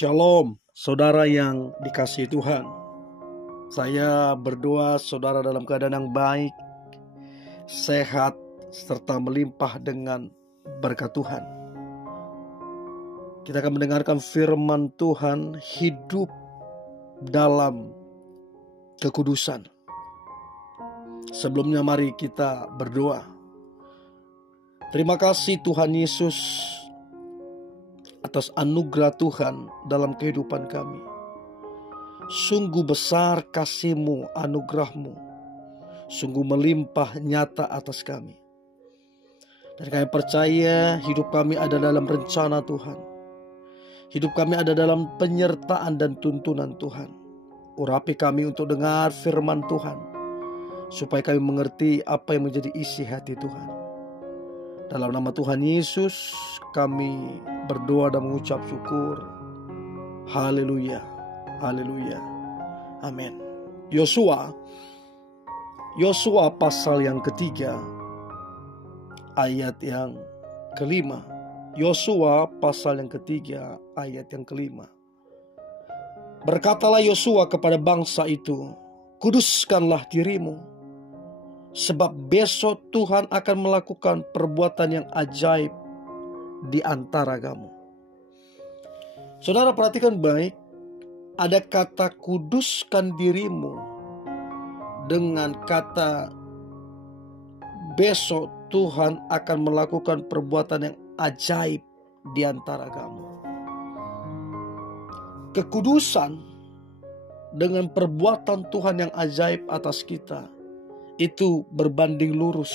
Shalom, saudara yang dikasihi Tuhan. Saya berdoa saudara dalam keadaan yang baik, sehat, serta melimpah dengan berkat Tuhan. Kita akan mendengarkan firman Tuhan, hidup dalam kekudusan. Sebelumnya mari kita berdoa. Terima kasih Tuhan Yesus atas anugerah Tuhan dalam kehidupan kami. Sungguh besar kasih-Mu, anugerah-Mu, sungguh melimpah nyata atas kami. Dan kami percaya hidup kami ada dalam rencana Tuhan. Hidup kami ada dalam penyertaan dan tuntunan Tuhan. Urapi kami untuk dengar firman Tuhan, supaya kami mengerti apa yang menjadi isi hati Tuhan. Dalam nama Tuhan Yesus kami berdoa dan mengucap syukur. Haleluya, haleluya, amin. Yosua pasal yang ketiga ayat yang kelima. Yosua pasal yang ketiga ayat yang kelima. Berkatalah Yosua kepada bangsa itu, kuduskanlah dirimu, sebab besok Tuhan akan melakukan perbuatan yang ajaib di antara kamu. Saudara perhatikan baik, ada kata kuduskan dirimu dengan kata besok Tuhan akan melakukan perbuatan yang ajaib di antara kamu. Kekudusan dengan perbuatan Tuhan yang ajaib atas kita itu berbanding lurus.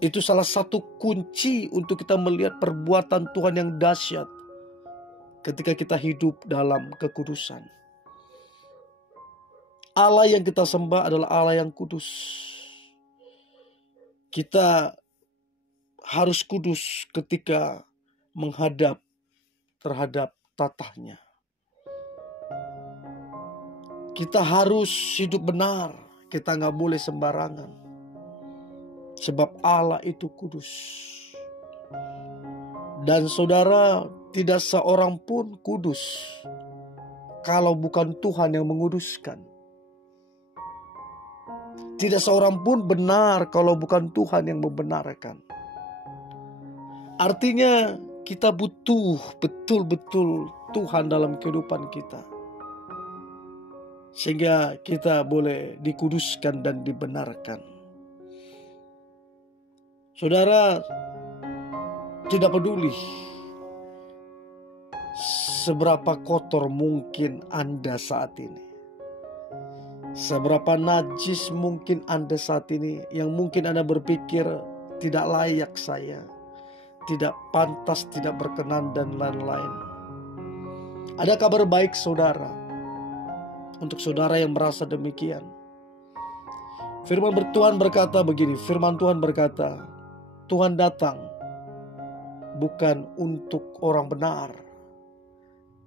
Itu salah satu kunci untuk kita melihat perbuatan Tuhan yang dahsyat ketika kita hidup dalam kekudusan. Allah yang kita sembah adalah Allah yang kudus. Kita harus kudus ketika menghadap terhadap tatahnya. Kita harus hidup benar. Kita gak boleh sembarangan. Sebab Allah itu kudus. Dan saudara, tidak seorang pun kudus kalau bukan Tuhan yang menguduskan. Tidak seorang pun benar kalau bukan Tuhan yang membenarkan. Artinya kita butuh betul-betul Tuhan dalam kehidupan kita, sehingga kita boleh dikuduskan dan dibenarkan. Saudara, tidak peduli seberapa kotor mungkin Anda saat ini, seberapa najis mungkin Anda saat ini, yang mungkin Anda berpikir tidak layak saya, tidak pantas, tidak berkenan, dan lain-lain. Ada kabar baik saudara, untuk saudara yang merasa demikian. Firman Tuhan berkata begini, firman Tuhan berkata, Tuhan datang bukan untuk orang benar.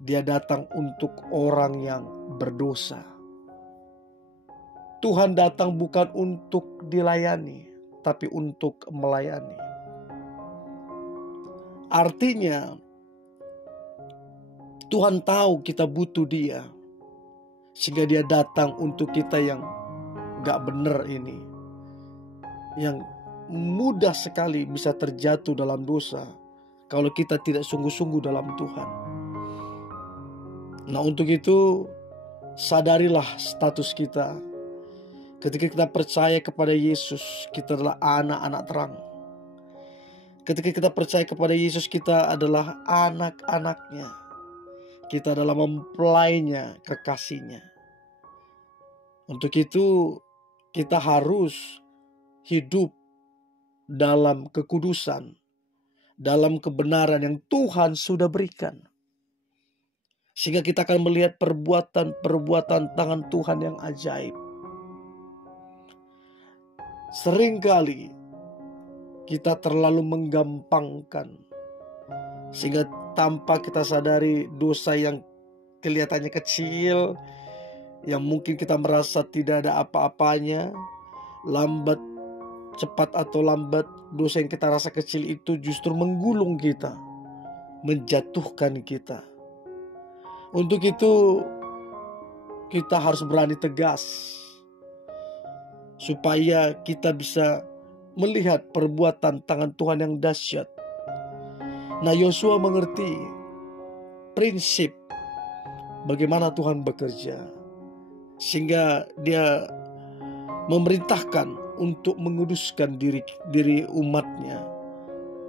Dia datang untuk orang yang berdosa. Tuhan datang bukan untuk dilayani, tapi untuk melayani. Artinya, Tuhan tahu kita butuh Dia, sehingga Dia datang untuk kita yang gak benar ini, yang mudah sekali bisa terjatuh dalam dosa kalau kita tidak sungguh-sungguh dalam Tuhan. Nah, untuk itu sadarilah status kita. Ketika kita percaya kepada Yesus, kita adalah anak-anak terang. Ketika kita percaya kepada Yesus, kita adalah anak-anaknya. Kita adalah mempelainya, kekasihnya. Untuk itu kita harus hidup dalam kekudusan, dalam kebenaran yang Tuhan sudah berikan. Sehingga kita akan melihat perbuatan-perbuatan tangan Tuhan yang ajaib. Seringkali kita terlalu menggampangkan, sehingga tanpa kita sadari dosa yang kelihatannya kecil, yang mungkin kita merasa tidak ada apa-apanya, cepat atau lambat, dosa yang kita rasa kecil itu justru menggulung kita. menjatuhkan kita. Untuk itu kita harus berani tegas supaya kita bisa melihat perbuatan tangan Tuhan yang dahsyat. Nah, Yosua mengerti prinsip bagaimana Tuhan bekerja, sehingga dia memerintahkan untuk menguduskan diri umatnya,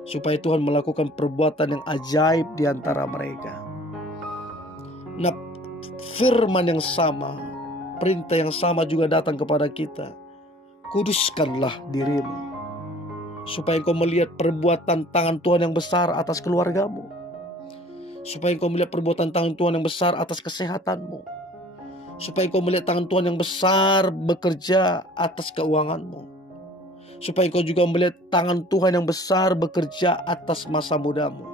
supaya Tuhan melakukan perbuatan yang ajaib di antara mereka. Nah, firman yang sama, perintah yang sama juga datang kepada kita. Kuduskanlah dirimu, supaya engkau melihat perbuatan tangan Tuhan yang besar atas keluargamu, supaya engkau melihat perbuatan tangan Tuhan yang besar atas kesehatanmu, supaya engkau melihat tangan Tuhan yang besar bekerja atas keuanganmu, supaya engkau juga melihat tangan Tuhan yang besar bekerja atas masa mudamu.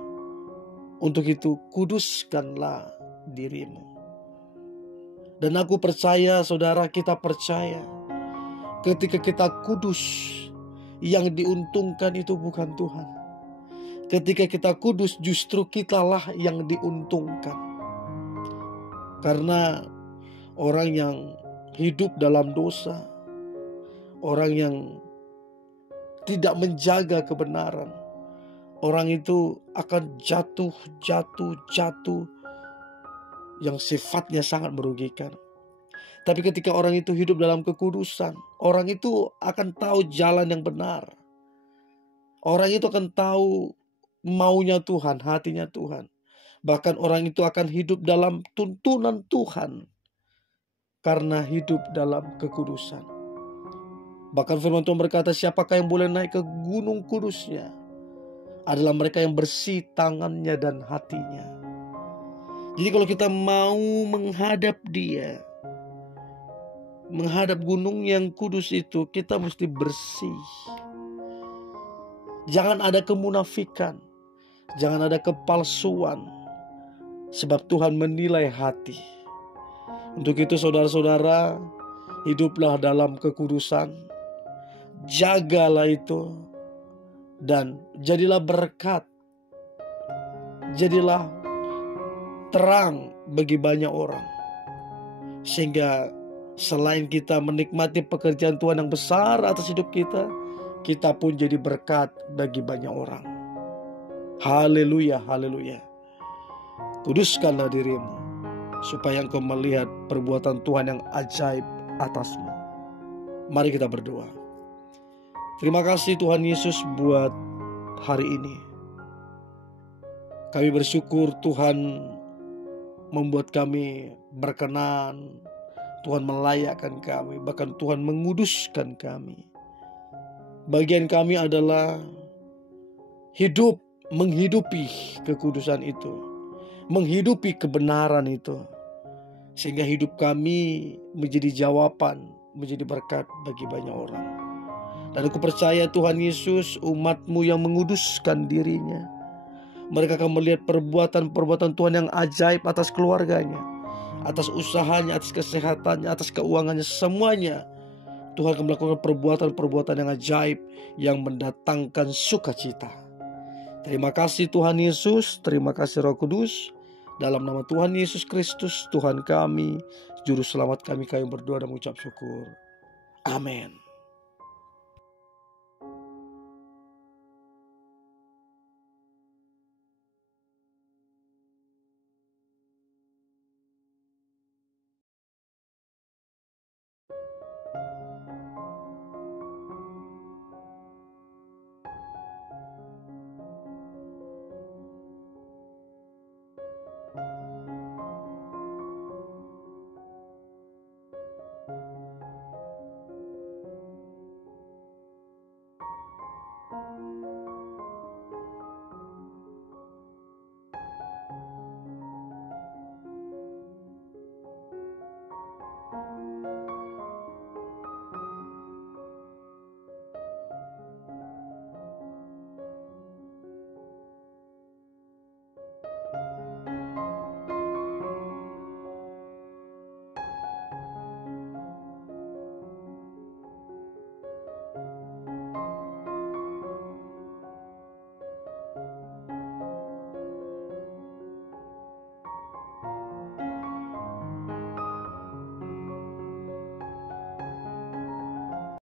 Untuk itu, kuduskanlah dirimu. Dan aku percaya, saudara, kita percaya, ketika kita kudus, yang diuntungkan itu bukan Tuhan. Ketika kita kudus, justru kitalah yang diuntungkan. Karena orang yang hidup dalam dosa, orang yang tidak menjaga kebenaran, orang itu akan jatuh yang sifatnya sangat merugikan. Tapi ketika orang itu hidup dalam kekudusan, orang itu akan tahu jalan yang benar. Orang itu akan tahu maunya Tuhan, hatinya Tuhan. Bahkan orang itu akan hidup dalam tuntunan Tuhan karena hidup dalam kekudusan. Bahkan firman Tuhan berkata, siapakah yang boleh naik ke gunung kudusnya? Adalah mereka yang bersih tangannya dan hatinya. Jadi kalau kita mau menghadap Dia, menghadap gunung yang kudus itu, kita mesti bersih. Jangan ada kemunafikan, jangan ada kepalsuan, sebab Tuhan menilai hati. Untuk itu saudara-saudara, hiduplah dalam kekudusan, jagalah itu, dan jadilah berkat, jadilah terang bagi banyak orang. Sehingga selain kita menikmati pekerjaan Tuhan yang besar atas hidup kita, kita pun jadi berkat bagi banyak orang. Haleluya, haleluya. Kuduskanlah dirimu, supaya engkau melihat perbuatan Tuhan yang ajaib atasmu. Mari kita berdoa. Terima kasih Tuhan Yesus buat hari ini. Kami bersyukur Tuhan membuat kami berkenan, Tuhan melayakkan kami, bahkan Tuhan menguduskan kami. Bagian kami adalah hidup, menghidupi kekudusan itu, menghidupi kebenaran itu, sehingga hidup kami menjadi jawaban, menjadi berkat bagi banyak orang. Dan aku percaya Tuhan Yesus, umat-Mu yang menguduskan dirinya, mereka akan melihat perbuatan-perbuatan Tuhan yang ajaib atas keluarganya, atas usahanya, atas kesehatannya, atas keuangannya, semuanya. Tuhan akan melakukan perbuatan-perbuatan yang ajaib yang mendatangkan sukacita. Terima kasih Tuhan Yesus, terima kasih Roh Kudus. Dalam nama Tuhan Yesus Kristus, Tuhan kami, Juru Selamat kami berdoa dan mengucap syukur. Amin.